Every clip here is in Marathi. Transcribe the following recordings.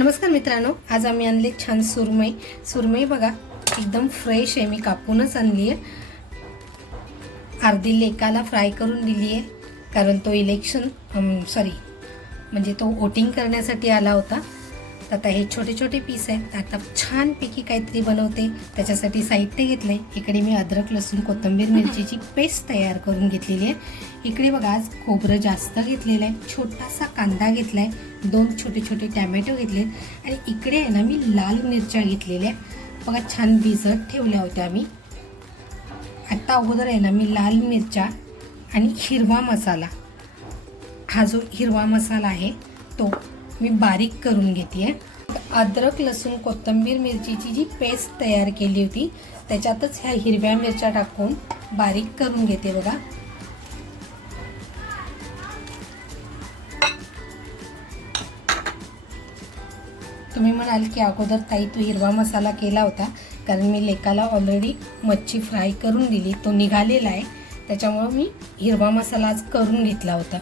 नमस्कार मित्रांनो आज आम्ही आणले छान सुरमई. सुरमई बघा एकदम फ्रेश आहे. मी कापूनच आणली आहे. अर्धी लेकाला फ्राय करून दिली आहे कारण तो इलेक्शन सॉरी म्हणजे तो वोटिंग करण्यासाठी आला होता. तर आता हे छोटे छोटे पीस आहेत. आता छानपैकी काहीतरी बनवते. त्याच्यासाठी साहित्य घेतलं आहे इकडे मी अद्रक लसूण कोथिंबीर मिरचीची पेस्ट तयार करून घेतलेली आहे. इकडे बघा आज खोबरं जास्त घेतलेलं आहे. छोटासा कांदा घेतला आहे दोन छोटे छोटे टॅमॅटो घेतले आणि इकडे आहे ना मी लाल मिरच्या घेतलेल्या बघा छान भिजत ठेवल्या होत्या मी. आत्ता अगोदर आहे ना मी लाल मिरच्या आणि हिरवा मसाला. हा जो हिरवा मसाला आहे तो मी बारीक करून घेते अद्रक लसूण कोथिंबीर मिरचीची जी पेस्ट तयार केली होती त्याच्यातच ह्या हिरव्या मिरच्या टाकून बारीक करून घेते बघा. तुम्ही म्हणाल की अगोदर ताई तू हिरवा मसाला केला होता कारण मी लेकाला ऑलरेडी मच्छी फ्राय करून दिली तो निघालेला आहे. त्याच्यामुळं मी हिरवा मसाला आज करून घेतला होता.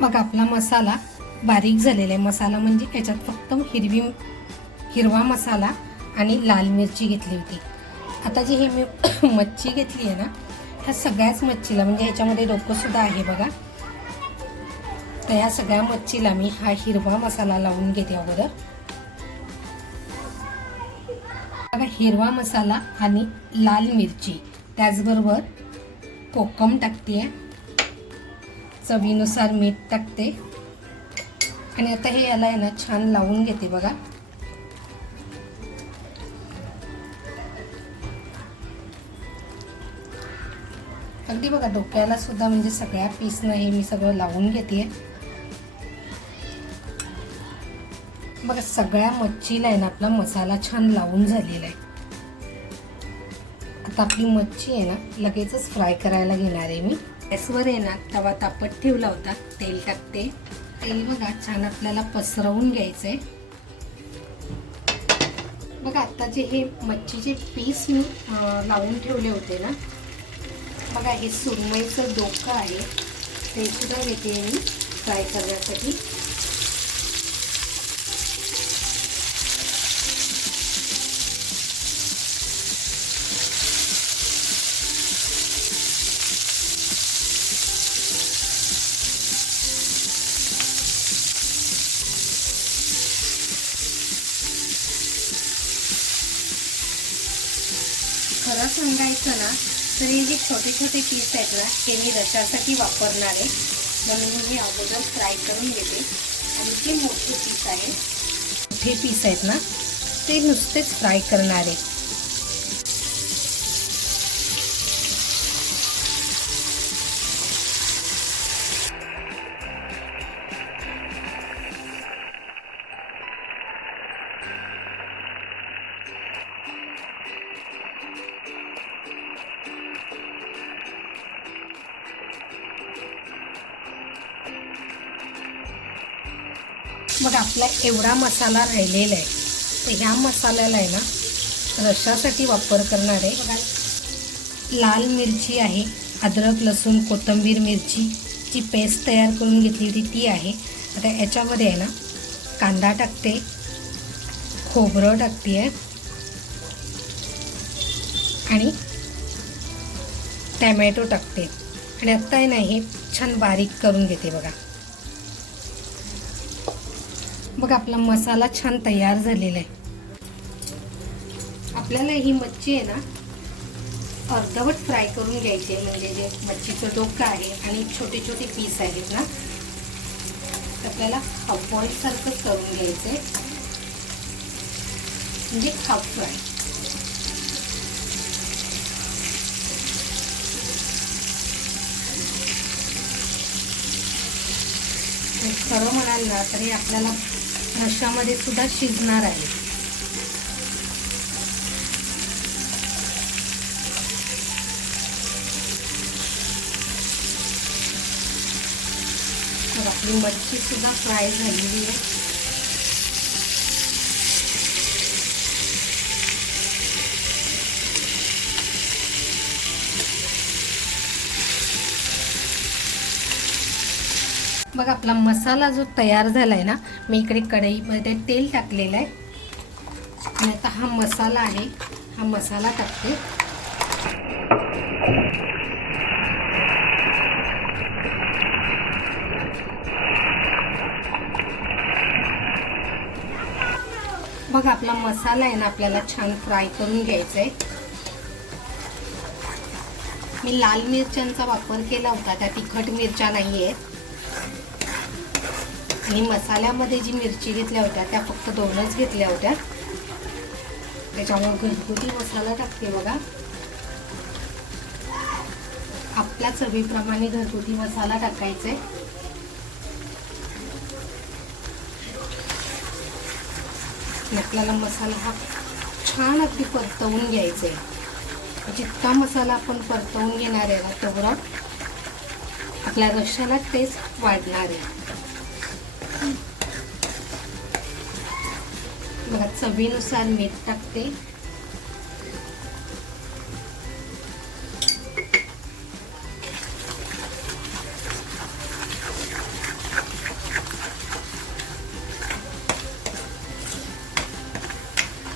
मग आपला मसाला बारीक झालेला आहे. मसाला म्हणजे याच्यात फक्त हिरवी हिरवा मसाला आणि लाल मिरची घेतली होती. आता जी हे मी मच्छी घेतली आहे ना ह्या सगळ्याच मच्छीला म्हणजे ह्याच्यामध्ये डोकंसुद्धा आहे बघा. तर ह्या सगळ्या मच्छीला मी हा हिरवा मसाला लावून घेते अगोदर. बघा हिरवा मसाला आणि लाल मिरची. त्याचबरोबर कोकम टाकते आहे चवीनुसार मीठ टाकते. आणि आता हे याला आहे ना छान लावून घेते बघा. अगदी बघा डोक्याला सुद्धा म्हणजे सगळ्या पीसनं हे मी सगळं लावून घेते बघा सगळ्या मच्छीला आहे ना आपला मसाला छान लावून झालेला आहे. आता आपली मच्छी आहे ना लगेचच फ्राय करायला घेणार आहे मी. गॅसवर आहे ना तवा तापत ठेवला होता तेल टाकते. तेल बघा छान आपल्याला पसरवून घ्यायचंय. बघा आता जे हे मच्छीचे पीस मी लावून ठेवले होते ना बघा हे सुरमईचं डोकं आहे. ते सुद्धा घेते मी फ्राय करण्यासाठी. सांगायचं ना तर हे जे छोटे छोटे पीस आहेत ना हे मी रशासाठी वापरणार आहे. म्हणून मी अगोदर फ्राय करून घेते. आणि जे मोठे पीस आहे मोठे पीस आहेत ना ते नुसतेच फ्राय करणार आहे. बघा आपला एवढा मसाला राहिलेला आहे. तर ह्या मसाल्याला आहे ना रशासाठी वापर करणार आहे. बघा लाल मिरची आहे अद्रक लसूण कोथिंबीर मिरची जी पेस्ट तयार करून घेतली होती ती आहे. आता याच्यामध्ये आहे ना कांदा टाकते खोबरं टाकते आहे आणि टॅमॅटो टाकते. आणि आत्ता आहे ना हे छान बारीक करून घेते बघा. बघ आपला मसाला छान तयार झालेला आहे. आपल्याला ही मच्छी आहे ना अर्धवट फ्राय करून घ्यायची आहे. म्हणजे जे मच्छीचं डोकं आहे आणि छोटे छोटे पीस आहेत ना आपल्याला हाफ बॉईल करून घ्यायचं आहे म्हणजे हाफ फ्राय खरं म्हणाल ना तरी आपल्याला रश्यामध्ये सुद्धा शिजणार आहे. तर आपली मच्छी सुद्धा फ्राय झालेली आहे. बघ आपला मसाला जो तयार झाला आहे ना मी इकडे कढईमध्ये तेल टाकलेलं आहे. आणि आता हा मसाला आहे. हा मसाला टाकते. बघ आपला मसाला आहे ना आपल्याला छान फ्राय करून घ्यायचा आहे मी लाल मिरच्यांचा वापर केला होता त्या तिखट मिरच्या नाही आहेत आणि मसाल्यामध्ये जी मिरची घेतल्या होत्या त्या फक्त दोनच घेतल्या होत्या. त्याच्यामुळे घरगुती मसाला टाकते बघा. आपल्या चवीप्रमाणे घरगुती मसाला टाकायचा. आहे आपल्याला मसाला हा छान अगदी परतवून घ्यायचा आहे जितका मसाला आपण परतवून घेणार आहे ना तेवढा आपल्या रश्याला टेस्ट वाढणार आहे. बघा चवीनुसार मीठ टाकते.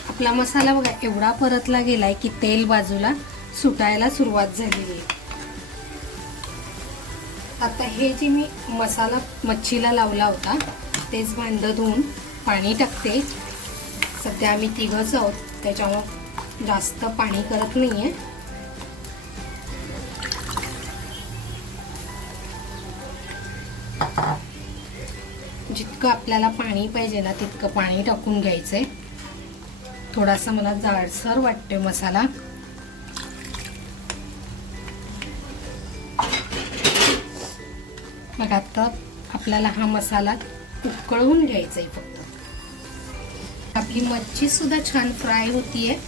आपला मसाला बघा एवढा परतला गेलाय की तेल बाजूला सुटायला सुरुवात झालेली आहे. आता हे जे मी मसाला मच्छीला लावला होता तेच भांडं धुवून पाणी टाकते. सध्या आम्ही तिघंच आहोत. त्याच्यामुळं जास्त पाणी करत नाही आहे जितकं आपल्याला पाणी पाहिजे ना तितकं पाणी टाकून घ्यायचं आहे थोडासा मला जाडसर वाटतोय मसाला. मग आता आपल्याला हा मसाला उकळवून घ्यायचा आहे फक्त. ही मच्छी सुद्धा छान फ्राय होतीये.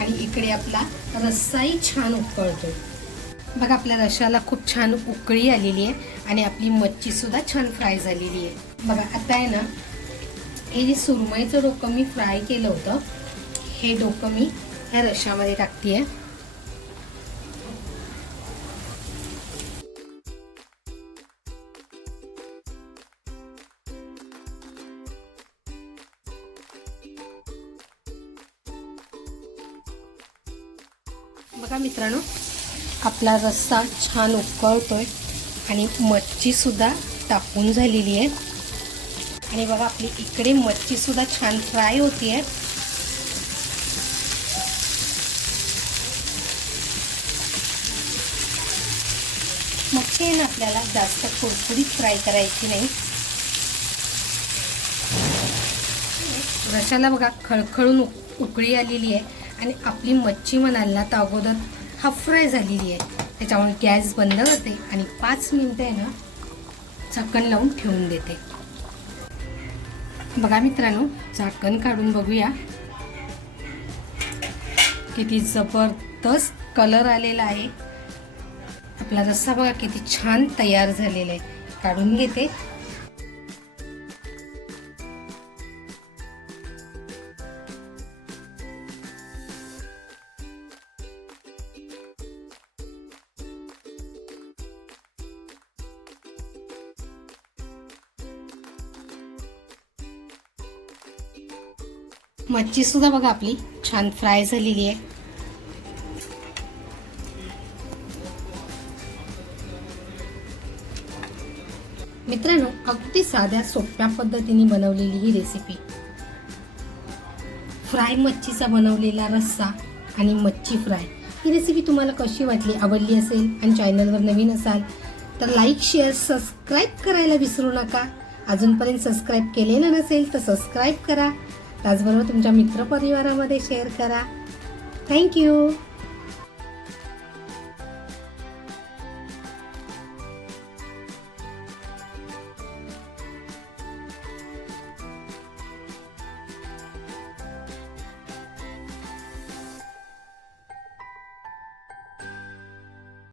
आणि इकडे आपला रस्साही छान उकळतो बघा आपल्या रशाला खूप छान उकळी आलेली आहे आणि आपली मच्छी सुद्धा छान फ्राय झालेली आहे बघा आता आहे ना हे जे सुरमईचं डोकं मी फ्राय केलं होतं हे डोकं मी ह्या रशामध्ये टाकते आहे बघा मित्रांनो आपला रस्सा छान उकळतोय आणि मच्छीसुद्धा टाकून झालेली आहे. आणि बघा आपली इकडे मच्छीसुद्धा छान फ्राय होती आहे मच्छी आहे ना आपल्याला जास्त कुरकुरीत फ्राय करायची नाही. रशाला बघा खळखळून उकळी आलेली आहे. आणि आपली मच्छी म्हणाल ना तर अगोदर हाफ फ्राय झालेली आहे. त्याच्यामुळे गॅस बंद करते आणि पाच मिनटं आहे ना झाकण लावून ठेवून देते. बघा मित्रांनो झाकण काढून बघूया. किती जबरदस्त कलर आलेला आहे. आपला रस्सा बघा किती छान तयार झालेला आहे. काढून घेते. मच्छीसुद्धा बघा आपली. छान फ्राय झालेली आहे. मित्रांनो अगदी साध्या सोप्या पद्धतीने बनवलेली ही रेसिपी फ्राय मच्छीचा बनवलेला रस्सा आणि मच्छी फ्राय. ही रेसिपी तुम्हाला कशी वाटली आवडली असेल आणि चॅनलवर नवीन असाल तर लाईक शेअर सबस्क्राईब करायला विसरू नका. अजूनपर्यंत सबस्क्राईब केलेलं नसेल तर सबस्क्राईब करा. त्याचबरोबर तुमच्या मित्रपरिवारामध्ये शेअर करा. थँक्यू